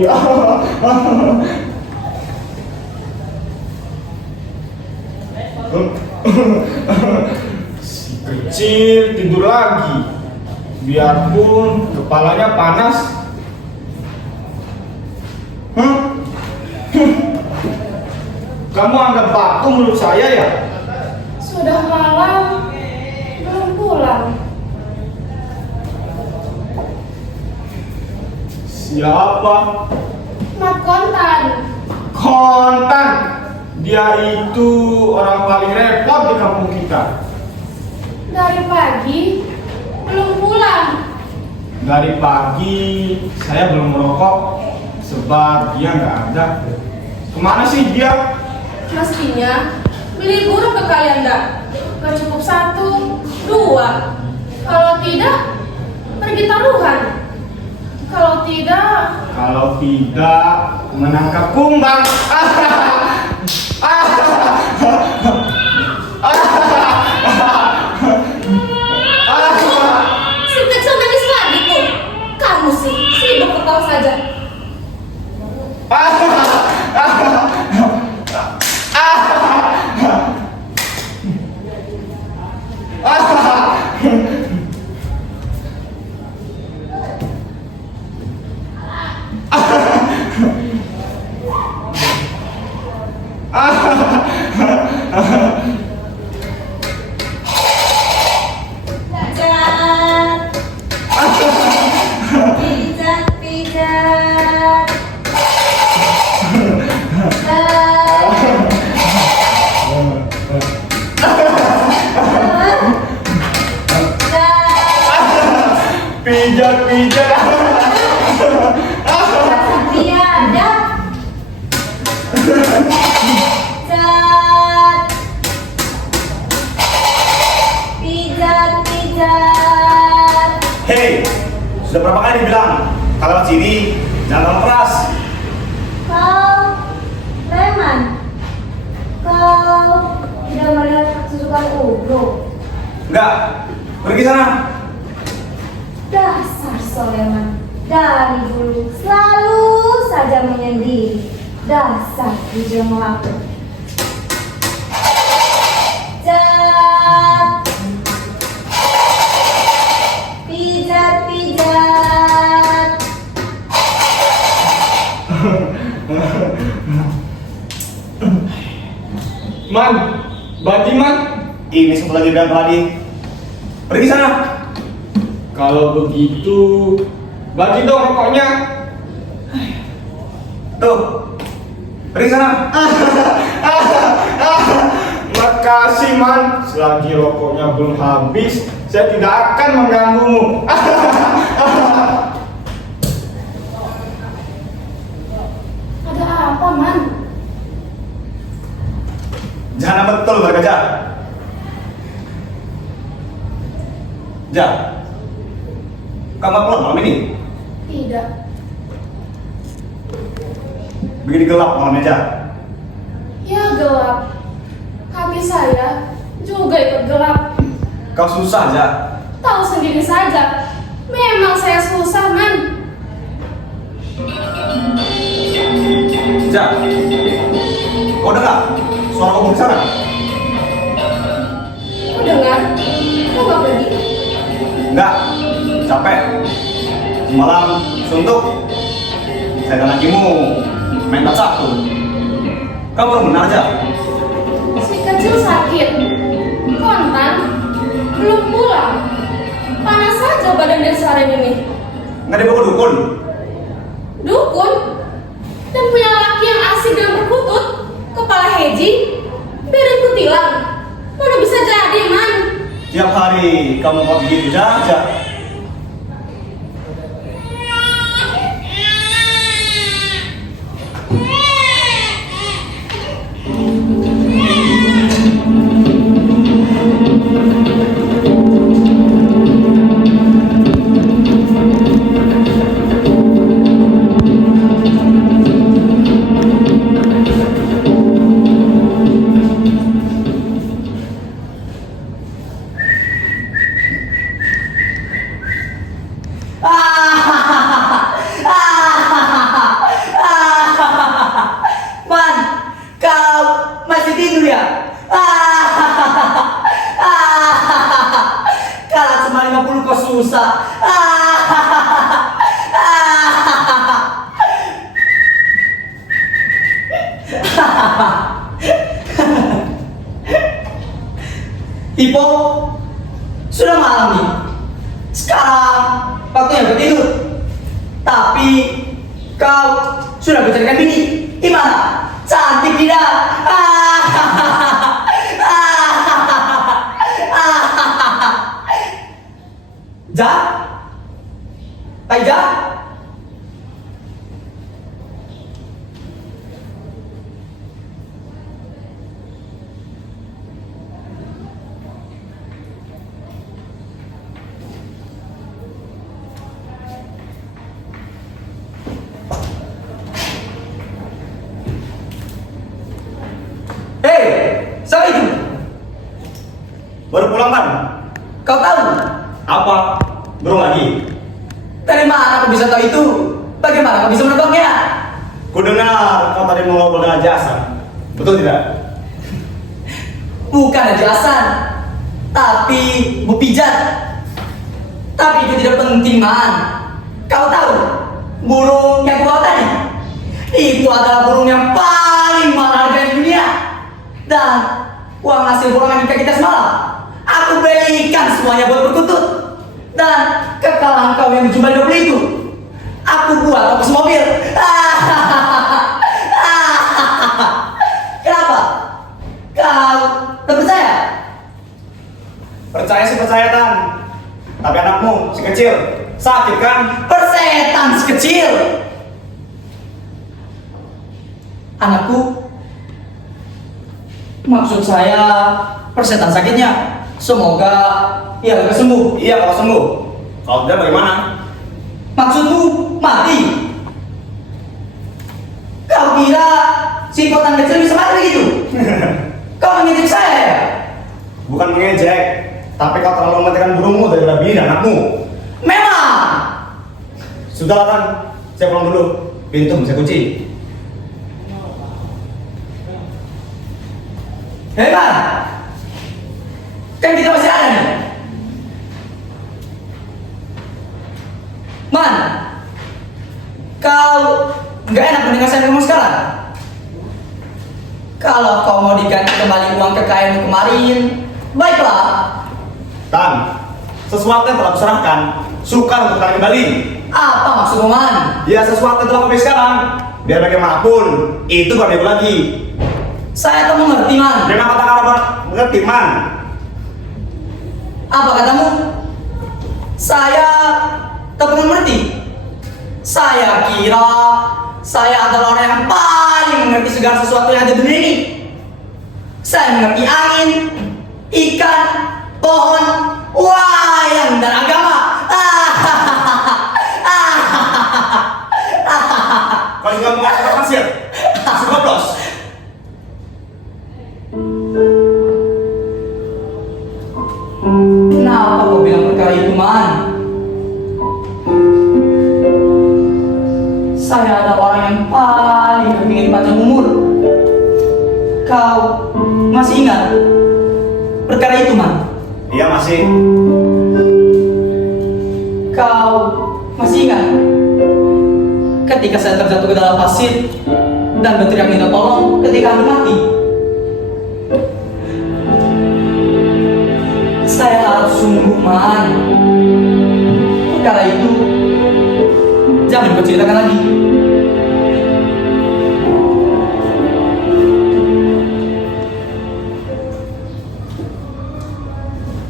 lagi. Si kecil tidur lagi, biarpun kepalanya panas. Kamu anggap aku menurut saya ya? Sudah malam, belum pulang. Siapa? Mat Kontan. Kontan. Dia itu orang paling repot di kampung kita. Dari pagi, belum pulang. Dari pagi saya belum merokok sebab dia nggak ada. Kemana sih dia? Mestinya beli burung ke kalian enggak? Gak cukup 1, 2. Kalau tidak, pergi taruhan. Kalau tidak, Menangkap kumbang. si kecil nangis lagi tuh. Kamu sih, sibuk ketawa saja. Pijat, pijat, Pijat, pijat. biadab, pijat, pijat, pijat. Hei, sudah berapa kali dibilang kalau lewat sini jangan terlalu keras. Kau, Reman, kau tidak melihat kesukaan Ugro. Enggak, pergi sana. Dasar Soleman, dari dulu selalu saja menyendiri. Dasar bujang melapor. Jat, pijat, pijat. Man, Badi man. Ini sebut lagi bilang tadi. Pergi sana. Kalau begitu, bagi dong rokoknya. Tuh, pergi sana. Makasih man, selagi rokoknya belum habis, saya tidak akan mengganggumu. Ada apa, Man? Jangan betul bergajah. Ja, kamu pulang malam ini? Tidak. Begini gelap malamnya, Ja. Ya gelap. Kaki saya juga ikut gelap. Kau susah, Ja. Tahu sendiri saja. Memang saya susah, Man. Ja, kau dengar suara kau di sana? Kau dengar? Kau gak pergi? Enggak, capek. Malam suntuk. Saya dan lakimu main tak satu. Kamu belum benar aja. Si kecil sakit. Kontan belum pulang. Panas saja badan dia seharian ini. Nggak dibawa ke dukun. Dukun dan punya laki yang asik dan berkutut, kepala heji, biarin kutilang. Mana bisa jadi, Man? Tiap hari kamu mau begitu aja. Ipo sudah malam nih. Sekarang waktunya bertidur. Tapi kau sudah bercarikan bini. Gimana? Cantik tidak? Ja? Ja? Hei, siapa itu? Baru pulang kan? Kau tahu? Apa? Belum lagi. Dari mana aku bisa tahu itu? Bagaimana kau bisa menebaknya? Ku dengar kau tadi mau ngobrol dengan Jason. Betul tidak? Bukan ajasan, tapi bupijat. Tapi itu tidak penting, man. Kau tahu, burung yang kubawa tadi itu adalah burung yang paling mahal harga di dunia. Dan uang hasil borongan ikan kita semalam aku belikan semuanya buat berkutut. Dan kekalahan kau yang berjumlah 20 itu aku buat ongkos mobil. Kenapa? Kau tak percaya? Percaya sih percaya Tan. Tapi anakmu si kecil sakit kan? Persetan si kecil. Anakku, maksud saya persetan sakitnya. Semoga ia lekas sembuh. Iya kalau sembuh. Kalau tidak bagaimana? Maksudmu mati? Kau kira si kotan kecil bisa mati begitu? Kau mengejek saya ya? Bukan mengejek, tapi kau terlalu mematikan burungmu daripada bini dan anakmu. Memang. Sudahlah Tan, saya pulang dulu. Pintu bisa kunci. Hebat. Kan kita masih ada nih. Man, kau nggak enak mendengar saya ngomong sekarang. Kalau kau mau diganti kembali uang kekayaanmu kemarin, baiklah. Tan, sesuatu yang telah kuserahkan, sukar untuk tarik kembali. Apa maksudmu, Man? Ya sesuatu yang telah kembali sekarang. Biar bagaimanapun, itu bukan dia lagi. Saya tak mengerti, Man. Memang kata-kata mengerti, Man. Apa katamu? Saya tak mengerti. Saya kira saya adalah orang yang paling mengerti segala sesuatu yang ada di dunia ini. Saya mengerti angin, ikan, pohon, wayang, dan agama. Kau juga mengatakan pasir. Masih goblos. Kenapa kau bilang perkara itu, Man? Saya adalah orang yang paling kepingin panjang umur. Kau masih ingat perkara itu, Man? Iya masih. Kau masih ingat ketika saya terjatuh ke dalam pasir dan berteriak minta tolong ketika hampir mati? Saya harus sungguh, Man. Perkara itu jangan kau ceritakan lagi.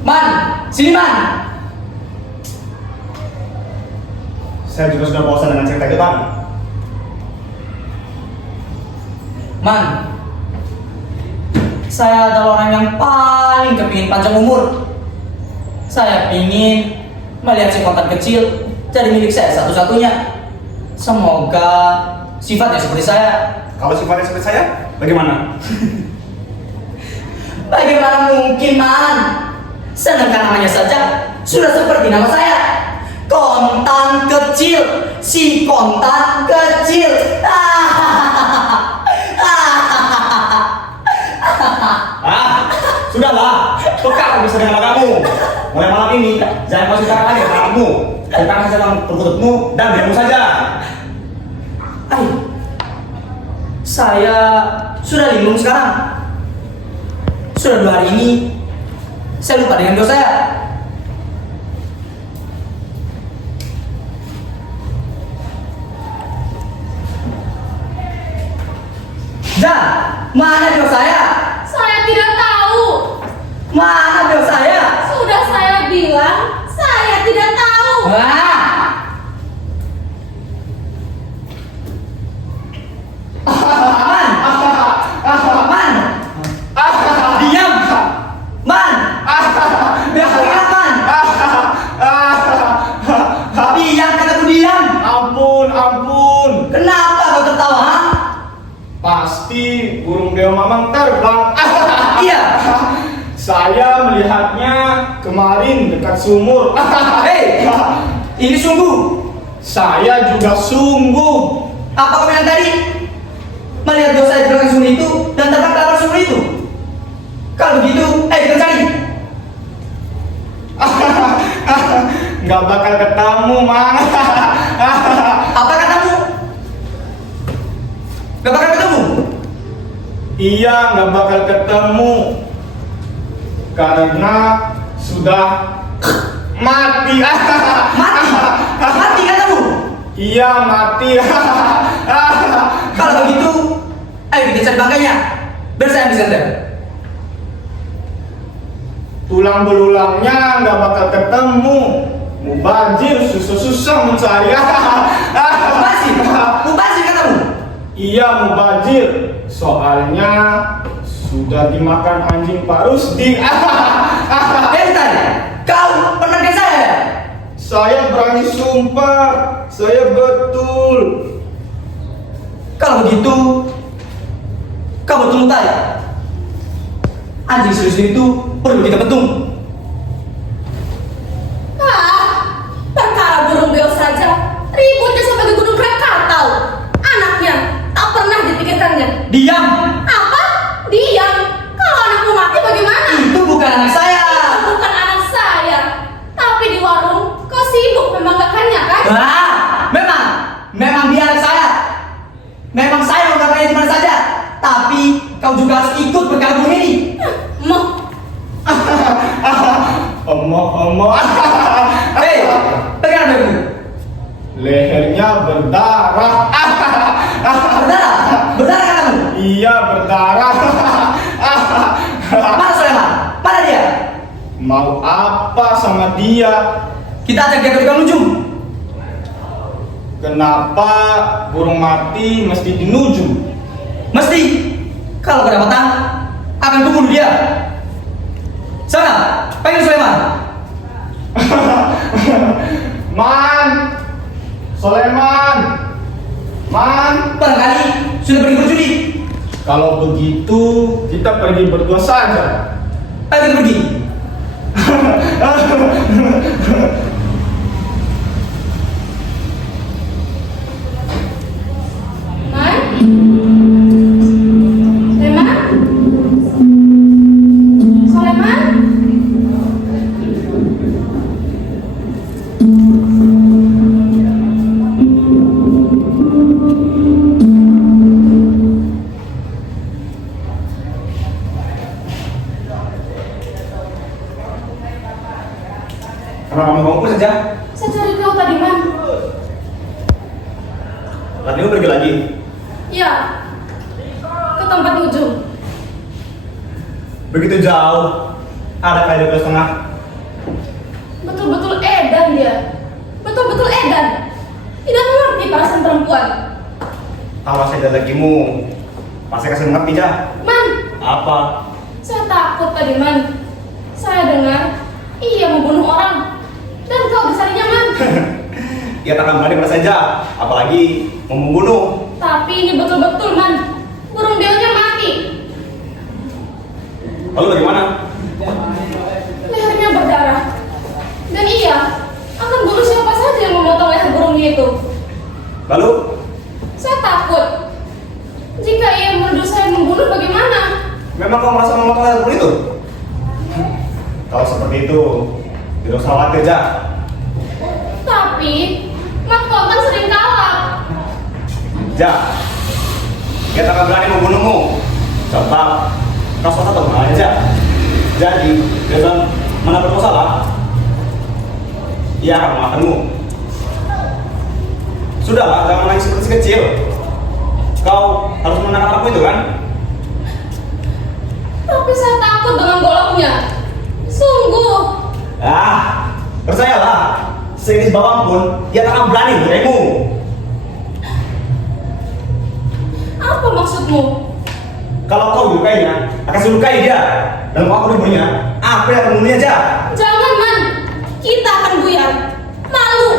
Man, sini, Man. Saya juga sudah bosan dengan cerita itu, Tan. Man, saya adalah orang yang paling kepingin panjang umur. Saya ingin melihat si kotak kecil jadi milik saya satu-satunya. Semoga sifatnya seperti saya. Kalau sifatnya seperti saya, bagaimana? Bagaimana mungkin, Man? Sedangkan namanya saja sudah seperti nama saya. Kontan kecil, si kontan kecil. Sudahlah, peka bisa dengan kamu. Mulai malam ini, jangan kau ceritakan lagi kepada kamu. Ceritakan saja tentang perkututmu dan dirimu saja. Ayo, Saya sudah linglung sekarang. Sudah 2 hari ini saya lupa dengan dosa saya. Dan mana dosa saya? Saya tidak tahu. Mana dosa saya? Sudah saya bilang, saya tidak tahu. Wah. Man. Diam. Man. Diam, Man. Diam, kataku diam. Ampun. Kenapa kau tertawa? Ha? Pasti burung beo mamang terbang. Iya. Saya melihatnya kemarin dekat sumur. Hei, ini sungguh. Saya juga sungguh. Apa kau bilang tadi? Melihat dosa di belakang sumur itu dan terbang ke atas sumur itu. Kalau begitu, kita cari. Nggak bakal ketemu, Mang. Apa katamu? Gak bakal ketemu? Iya, nggak bakal ketemu. Karena sudah mati. Mati katamu? Iya, mati. Kalau begitu, ayo kita cari bangkainya. Biar saya bisa lihat. Tulang belulangnya nggak bakal ketemu. Mubazir susah-susah mencari. Mubazir katamu? Iya, mubazir. Soalnya sudah dimakan anjing Pak Rusdi. Bentar, kau pernah ke saya? Saya berani sumpah, saya betul. Kalau begitu, kau betul tanya. Anjing serius itu perlu kita petung. Perkara burung beo saja, ributnya sampai ke Gunung Krakatau. Anaknya tak pernah dipikirkannya. Diam. Apa? Diam. Kalau anakmu mati bagaimana? Itu bukan anak saya. Itu bukan anak saya. Tapi di warung kau sibuk membanggakannya kan? Memang dia anak saya. Memang saya membanggakannya di mana saja. Tapi kau juga harus ikut berkabung ini. Omong. Hei, bagaimana itu? Lehernya berdarah. Berdarah katamu? Iya, berdarah. Mana Sulaiman? Mana dia? Mau apa sama dia? Kita ajak dia ke tukang nujum. Kenapa burung mati mesti dinujum? Mesti. Kalau kedapatan, akan kubunuh dia. Sana, panggil Sulaiman. Sulaiman. Man. Barangkali sudah pergi berjudi. Kalau begitu, kita pergi berdua saja. Ayo kita pergi. Kenapa kamu bangku saja? Saya cari kau tadi, Man. Tadi kamu pergi lagi? Ya, ke tempat ujung. Begitu jauh, ada kayak 2,5. Betul-betul edan dia. Betul-betul edan. Tidak mengerti perasaan perempuan. Tawa saya lagimu, pasti kasih mengerti ya. Man, Apa? saya takut tadi, Man. Saya dengar ia membunuh orang. Dan kau besarnya, Man. Ia tak akan berani pada saja, apalagi mau membunuh. Tapi ini betul-betul, Man. Burung beonya mati. Lalu bagaimana? Lehernya berdarah. Dan ia akan bunuh siapa saja yang memotong leher burungnya itu. Lalu? Saya takut. Jika ia menuduh saya membunuh, bagaimana? Memang kau merasa memotong leher burung itu? Kalau seperti itu, tidak usah khawatir, Ja. Tapi, Mas kau kan sering kalah. Ja, dia tak akan berani membunuhmu. Sebab kau salah satu orang aja. Jadi, dengan mana bersalah, ia akan memakanmu. Sudahlah, jangan nangis seperti si kecil. Kau harus menangkap aku itu kan? Tapi saya takut dengan goloknya. Sungguh. Percayalah, sejenis bawang pun dia tak akan berani menyeraimu. Apa maksudmu? Kalau kau dilukainya, akan selukai dia. Dan kalau aku dibunuhnya, apa yang akan membunuhnya aja? Jangan, Man. Kita akan buyar, malu,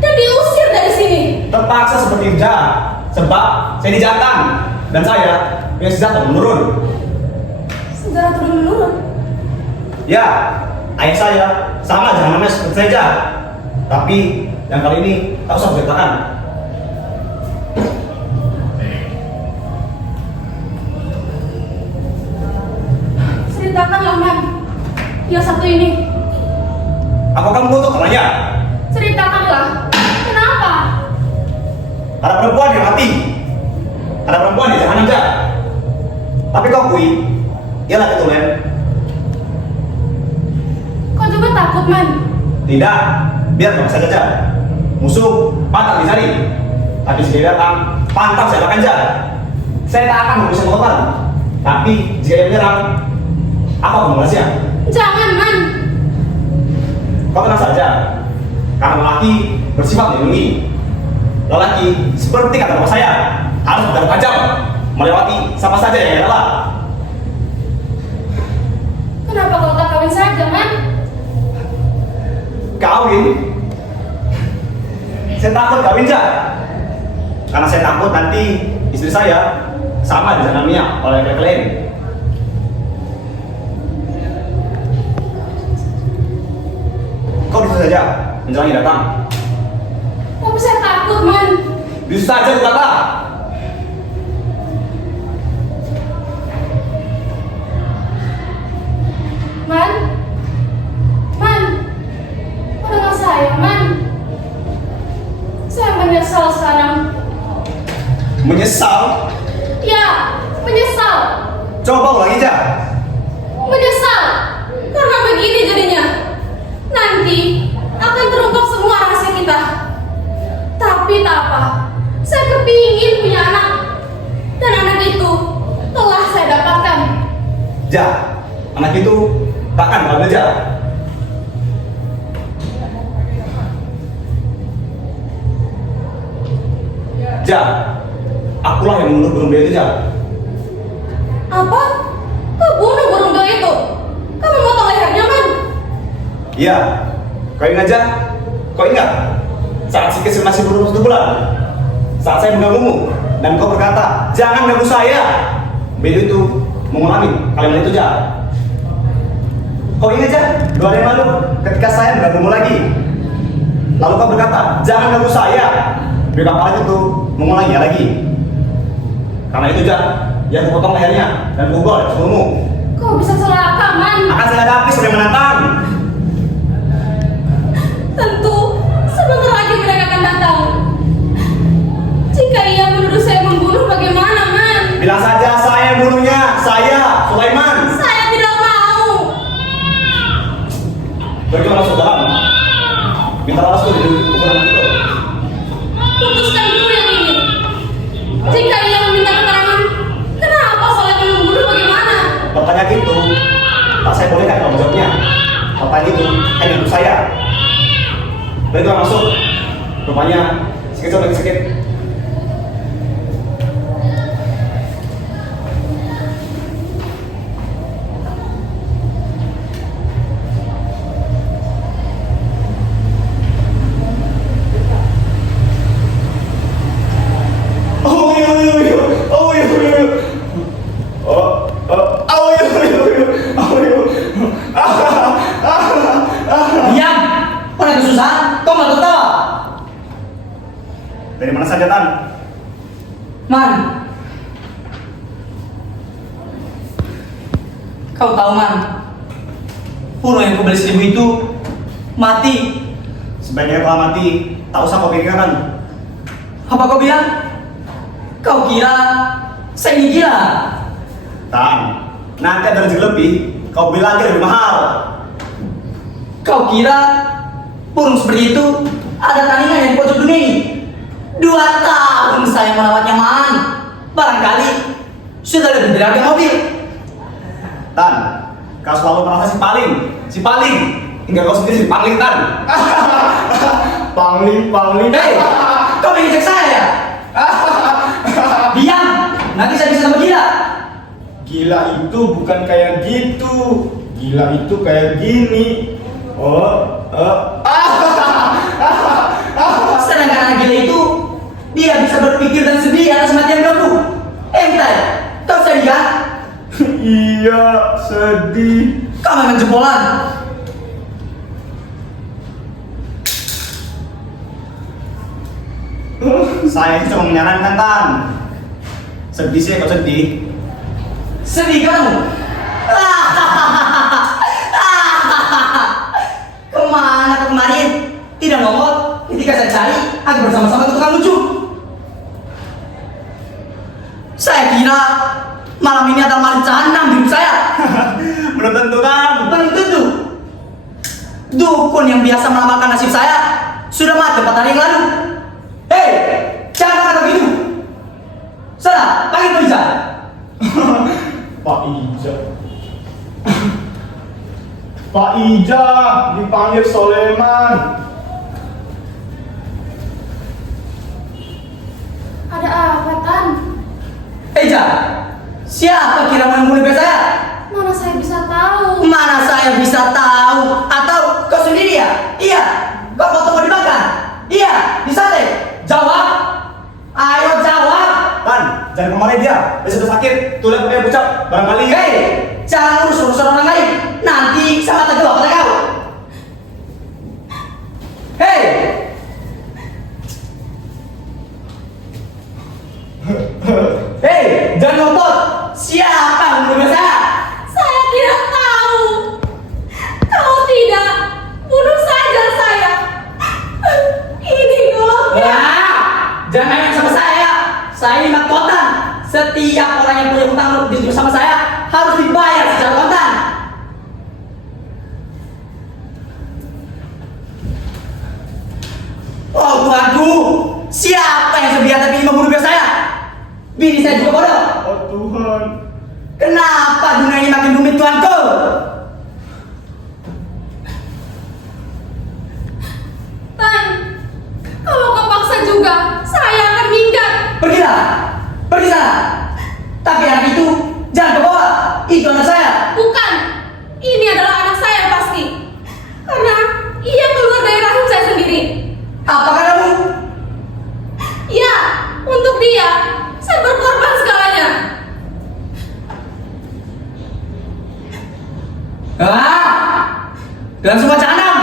dan diusir dari sini. Terpaksa seperti itu, sebab saya dijantan dan saya punya senjata menurun. Segera turun-menurun. Ya, ayah saya sama namanya seperti saja. Tapi yang kali ini tak usah beritakan. Ceritakanlah, Man. Yang satu ini. Aku akan mengutuk namanya. Ceritakanlah. Kenapa? Ada perempuan yang mati. Ada perempuan di jahanam aja. Tapi kau kui, ialah ketulen. Kau juga takut, Man? Tidak, biar kau saja. Musuh pantang dicari. Tapi jika datang, pantang saya makan aja. Saya tak akan mengusir korban. Tapi jika dia menyerang, apa pembalasnya? Jangan, Man. Kau tenang saja. Karena lelaki bersifat melindungi. Lelaki seperti kata bapak saya harus berjalan tajam melewati siapa saja yang rela. Kenapa kau tak kawin saja, Man? Kawin? Saya takut kawin aja. Karena saya takut nanti istri saya sama dijanaminya oleh laki-laki lain. Kau bisa saja menjalani datang. Tapi saya takut, Man. Bisa saja kata. Man? Man? Kau dengar saya, Man? Saya menyesal sekarang. Menyesal? Ya, menyesal. Coba ulangi aja. Menyesal. Karena begini jadinya. Nanti akan terungkap semua rahasia kita. Tapi tak apa. Saya kepingin punya anak. Dan anak itu telah saya dapatkan. Ja, anak itu takkan kalau aja. Ja, akulah yang membunuh burung beo itu, Ja. Apa? Kau bunuh burung beo itu? Kamu memotong lehernya, Man? Iya, kau ingat aja? Kau ingat? Saat si kecil masih berumur 1 bulan, saat saya mengganggumu, dan kau berkata, jangan ganggu saya. Beo itu mengulangi kalimat itu, Ja. Kau ingat aja? 2 hari lalu, ketika saya mengganggumu lagi, lalu kau berkata, jangan ganggu saya. Beo kapal itu mengulanginya lagi. Karena itu, Ja, ya aku potong lehernya dan pukul sebelummu. Kau bisa celaka, Man. Akan saya hadapi sampai menantang. Tentu sebentar lagi mereka akan datang. Jika ia menuduh saya membunuh, bagaimana, Man? Bilang saja saya yang bunuhnya, saya, Sulaiman. Saya tidak mau. Pergi masuk dalam. Minta restu di ukuran itu. Putuskan dulu yang ini. Jika ia meminta keterangan, kenapa Sulaiman membunuh, bagaimana? Pertanyaan itu, tak saya boleh kan kalau jawabnya. Pertanyaan itu hanya untuk saya. Pergi masuk. Rupanya sikit lagi sedikit. Diam! Kau lagi kesusahan? Kau malah tertawa? Dari mana saja, Tan? Man, kau tahu, Man, burung yang kau beli 1.000 itu mati. Sebaiknya telah mati, tak usah kau pikirkan. Apa kau bilang? Kau kira Saya ini gila. Tan, nanti ada rezeki lebih, kau beli lagi lebih mahal. Kau kira burung seperti itu ada tandingan yang di pojok dunia ini? 2 tahun saya merawatnya, Man. Barangkali sudah lebih dari harga mobil. Tan, kau selalu merasa si paling. Hingga kau sendiri si paling, Tan. Pangling. Hei, kau ingin cek saya ya? Diam, nanti saya bisa tambah gila. Gila itu bukan kayak gitu. Gila itu kayak gini. Sedangkan anak gila itu, dia bisa berpikir dan sedih atas kematian kamu. Entai, kau sedih kan? Iya, sedih. Kau memang jempolan. Saya cuma menyarankan, Tan. Sedih sih, kau sedih. Sedih kamu? Kemana kemarin? Tidak nongol ketika saya cari agar bersama-sama ke tukang lucu. Saya kira malam ini ada maling canang di hidup saya. Belum tentu, Tan. Belum tentu. Dukun yang biasa melamarkan nasib saya sudah mati 4 hari yang lalu. Hei, jangan kata begitu. Sana, panggil polisi. Pak Ija. Pak Ija dipanggil Soleman. Ada apa, Tan? Eja, siapa kira mau membunuh saya? Mana saya bisa tahu? Mana saya bisa tahu? Atau kau sendiri ya? Iya. Kau foto mau dimakan? Iya. Di sate? Jawab. Ayo jawab. Tan, jangan kemarin dia. Dia sudah sakit. Tuh lihat pakai bucap. Barangkali. Hei, jangan urus urusan orang lain. Nanti sama tak gelap kata kau. Hei. Hei, jangan ngotot. Siapa yang membunuh saya? Saya tidak tahu. Kau tidak bunuh saja saya. Ini goloknya. Wah, jangan main sama saya. Saya ini mahkota. Setiap orang yang punya hutang bersama saya harus dibayar secara kontan. Oh Tuhanku, siapa yang sebiasa ingin membunuh saya? Bini saya juga bodoh. Oh Tuhan. Kenapa dunia ini makin rumit, Tuanku? Tan, kalau kau paksa juga, saya akan minggat. Pergilah, pergi sana. Tapi anak itu jangan ke bawah. Itu anak saya. Bukan, ini adalah anak saya pasti. Karena ia keluar dari rahim saya sendiri. Apakah kamu? Ya, untuk dia, saya berkorban segalanya. Dengan semua canang.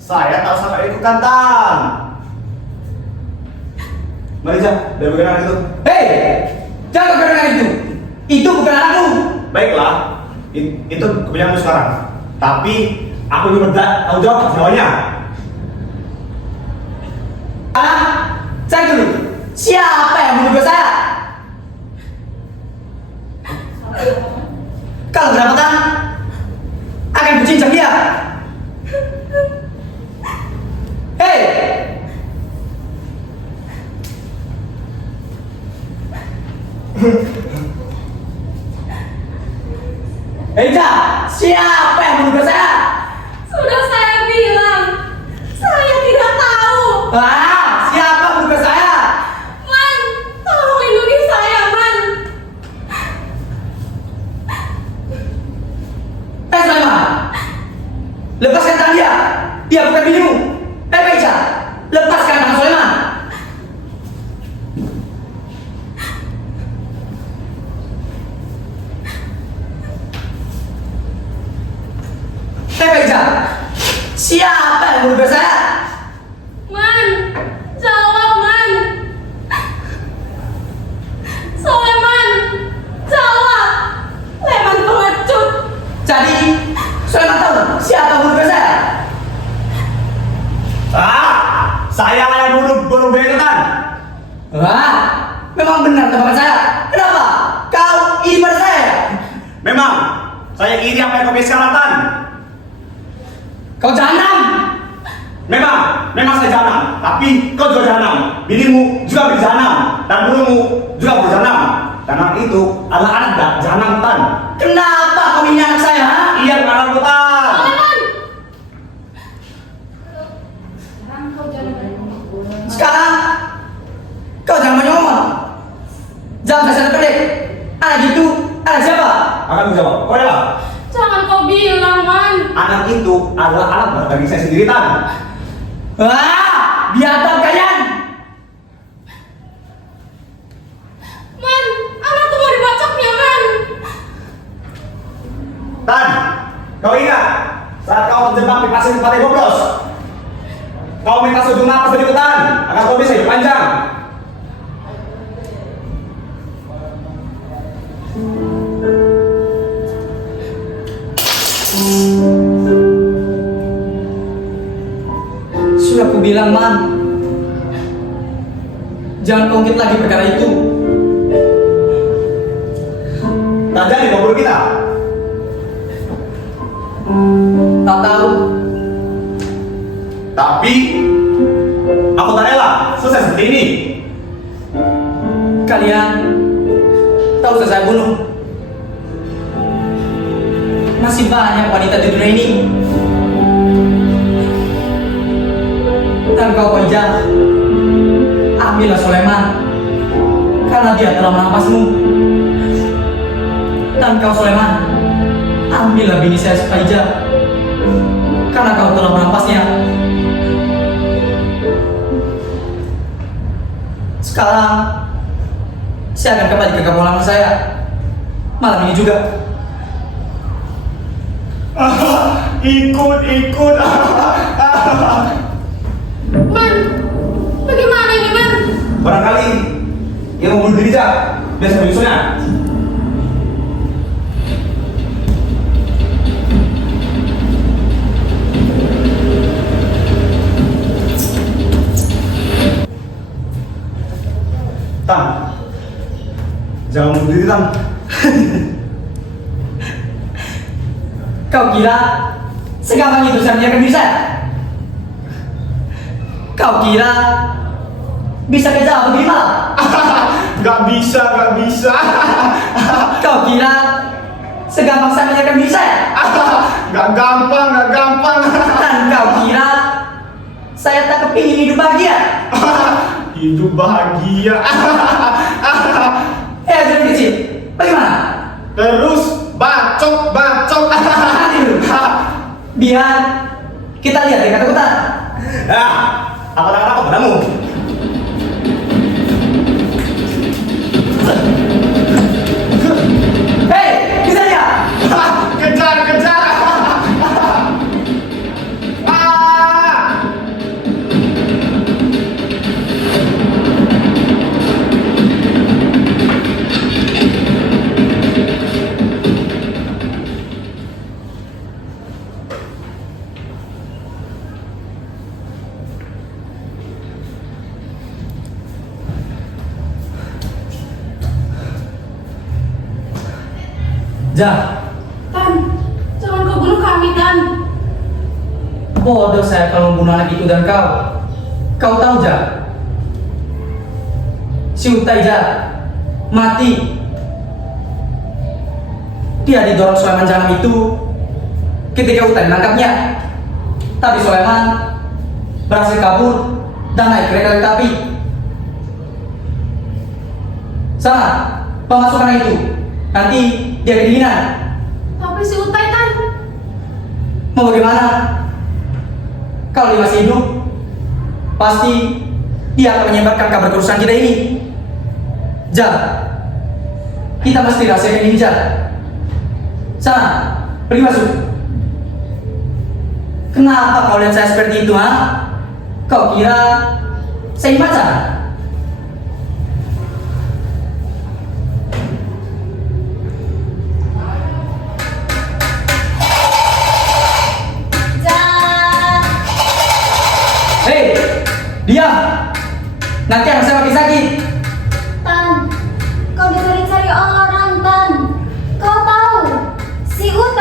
Saya tahu sampai itu, Tan. Mari, Jak. Dari bagian itu. Hei, jangan dengan itu. Itu bukan anakmu. Baiklah. Itu kepunyaan sekarang. Tapi aku ingin tanggung jawab atas nyawanya. Cari dulu. Siapa yang membunuh saya? Kalau kedapatan, akan kucincang dia. Hei! Eja, siapa yang membunuh saya? Sudah saya bilang, saya tidak tahu. Siapa yang membunuh saya? Man, tolong lindungi saya, Man. Sulaiman, lepaskan tangan dia. Dia bukan binimu. Eja, lepaskan tangan Sulaiman. Eja, siapa yang membunuh saya? Man, jawab, Man. Soleman, jawab. Leman pengecut. Jadi, Sulaiman tahu siapa yang membunuh saya? Saya yang bunuh itu, Tan. Memang benar Saya iri apa yang kau bilang sekarang, Tan. Kau jahanam. Memang saya jahanam, tapi kau juga jahanam. Binimu juga berjahanam, dan burungmu juga berjahanam. Karena itu adalah anak jahanam, Tan. Kenapa kau ini anak saya? Ha? Iya, anak Tan. Sekarang kau jangan menyomong. Jangan kasar pendek. Anak itu anak siapa? Akan menjawab. Kau adalah Jangan kau bilang, Man. anak itu adalah anak dari saya sendiri, Tan. Wah, biadab kalian. Man, anakku mau dibacoknya, Man. Tan, kau ingat saat kau terjebak di pasir Pantai Boblos? Kau minta sujud nafas dari Tan, agar kau bisa hidup panjang. Sudah aku bilang, Man. Jangan kau ungkit lagi perkara itu. Tak jadi kau bunuh kita. Tak tahu. Tapi aku tak rela selesai seperti ini. Kalian tahu saya bunuh. Masih banyak wanita di dunia ini. Dan kau Ijah, ambillah Sulaiman, karena dia telah merampasmu. Dan kau Sulaiman, ambillah bini saya Ijah, karena kau telah merampasnya. Sekarang saya akan kembali ke kampung halaman saya malam ini juga. Ikut. Man, bagaimana ini, Man? Barangkali yang mau bunuh diri aja, biasa menyusulnya. Tan, jangan bunuh diri, Tan. Kau kira segampang itu saya menyiapkan diri saya? Kau kira bisa kerja begini malam? Gak bisa. Kau kira segampang saya menyiapkan diri saya? Gak gampang. Dan kau kira saya tak kepingin hidup bahagia? Hidup bahagia. Jadi kecil, bagaimana? Terus bacok. Nanti dulu. Biar kita lihat ya kata-kata. Apa padamu? Hei, bisa ya? Kejar. Jah, Tan, jangan kau bunuh kami, Tan. bodoh saya kalau membunuh anak itu dan kau. Kau tahu Jah, si Utai Jah mati. Dia didorong Sulaiman jalan itu ketika Utai menangkapnya. Tapi Sulaiman berhasil kabur dan naik kereta api. Sana, pemasukan itu. Nanti dia kedinginan. Tapi si Utai, Tan. Mau bagaimana? Kalau dia masih hidup, pasti dia akan menyebarkan kabar kerusuhan kita ini. Jah, kita mesti rahasiakan ini, Jah. Sana, pergi masuk. Kenapa kau lihat saya seperti itu, ha? Kau kira saya baca? Hei, diam! Nanti anak saya makin sakit. Tan, kau dicari-cari orang, Tan. Kau tahu, si Ut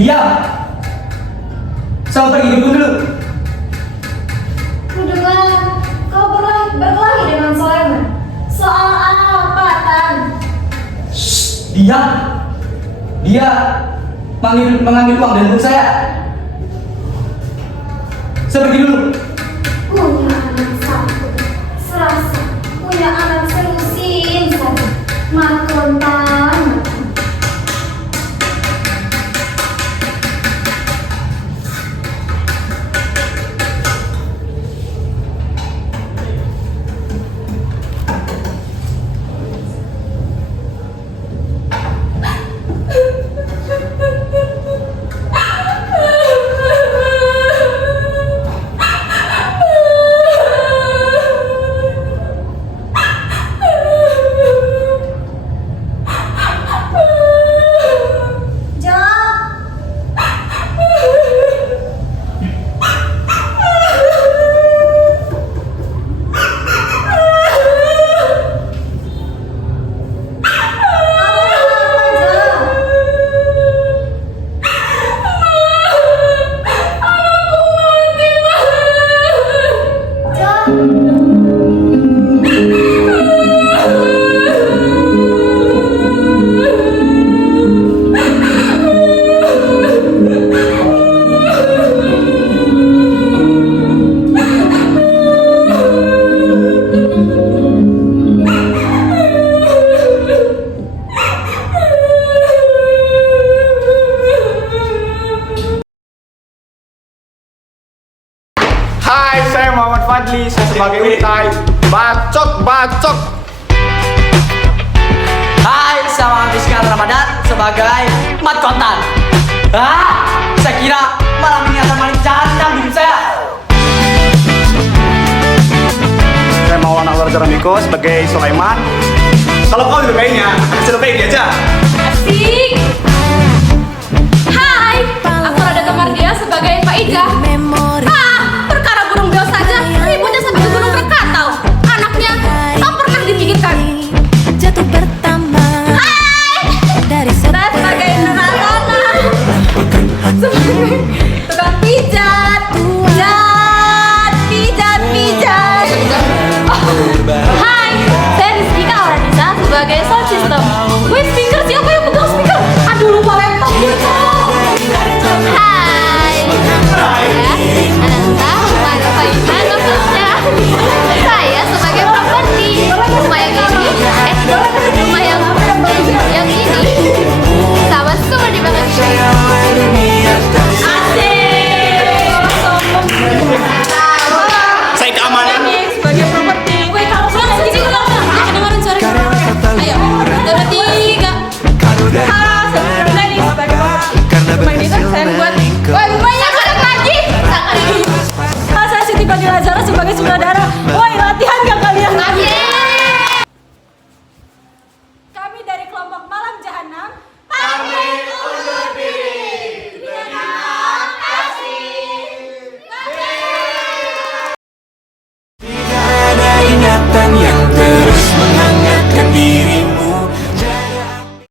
Diam. Saya pergi dulu. Kudengar kau berkelahi dengan Soleman. Soal apa, Tan? Diam. Dia mengambil uang dan buku saya. Saya pergi dulu. Punya anak satu, serasa punya anak selusin saja. Makontan. Hai, saya Muhammad Fadli, saya sebagai Untai. Bacok. Hai, saya Rizky Ramadan sebagai Matkotan. Saya kira malam ini akan maling jandang hidup saya. Saya Maulana Jaramiko sebagai Sulaiman. Kalau kau dilukainya, saya lukain dia aja. Asik. Hai, aku Rada Kamardia sebagai Pak Ija.